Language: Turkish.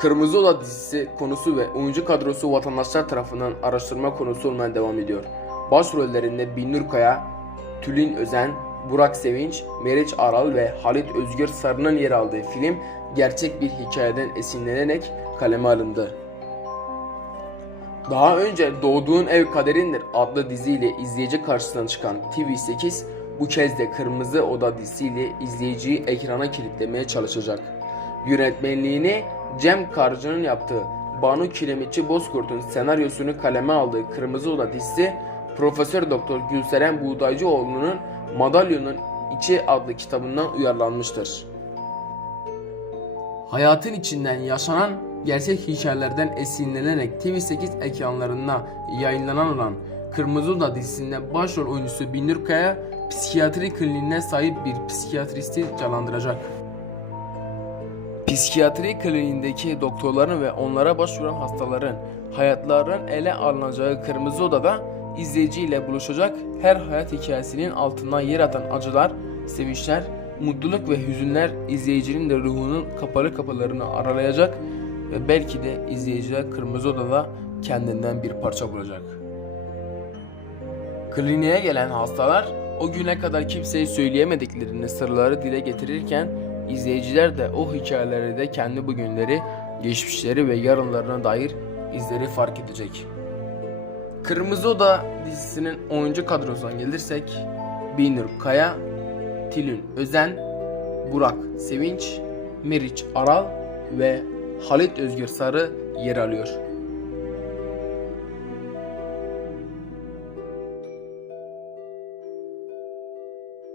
Kırmızı Oda dizisi konusu ve oyuncu kadrosu vatandaşlar tarafından araştırma konusu olmaya devam ediyor. Başrollerinde Binnur Kaya, Tülin Özen, Burak Sevinç, Meriç Aral ve Halit Özgür Sarı'nın yer aldığı film gerçek bir hikayeden esinlenerek kaleme alındı. Daha önce Doğduğun Ev Kaderindir adlı diziyle izleyici karşısına çıkan TV8 bu kez de Kırmızı Oda dizisiyle izleyiciyi ekrana kilitlemeye çalışacak. Yönetmenliğini Cem Karcı'nın yaptığı Banu Kiremitçi Bozkurt'un senaryosunu kaleme aldığı Kırmızı Oda dizisi Profesör Doktor Gülseren Buğdaycıoğlu'nun Madalyonun İçi adlı kitabından uyarlanmıştır. Hayatın içinden yaşanan gerçek hikayelerden esinlenerek TV8 ekranlarında yayınlanan olan Kırmızı Oda dizisinde başrol oyuncusu Binur Kaya psikiyatri kliniğine sahip bir psikiyatristi canlandıracak. Psikiyatri kliniğindeki doktorların ve onlara başvuran hastaların hayatlarının ele alınacağı Kırmızı Oda'da izleyiciyle buluşacak her hayat hikayesinin altından yer atan acılar, sevinçler, mutluluk ve hüzünler izleyicinin de ruhunun kapalı kapılarını aralayacak ve belki de izleyiciler Kırmızı Oda'da kendinden bir parça bulacak. Kliniğe gelen hastalar o güne kadar kimseye söyleyemediklerini sırları dile getirirken izleyiciler de o hikayeleri de kendi bugünleri, geçmişleri ve yarınlarına dair izleri fark edecek. Kırmızı Oda dizisinin oyuncu kadrosuna gelirsek Binur Kaya, Tilün Özen, Burak Sevinç, Meriç Aral ve Halit Özgür Sarı yer alıyor.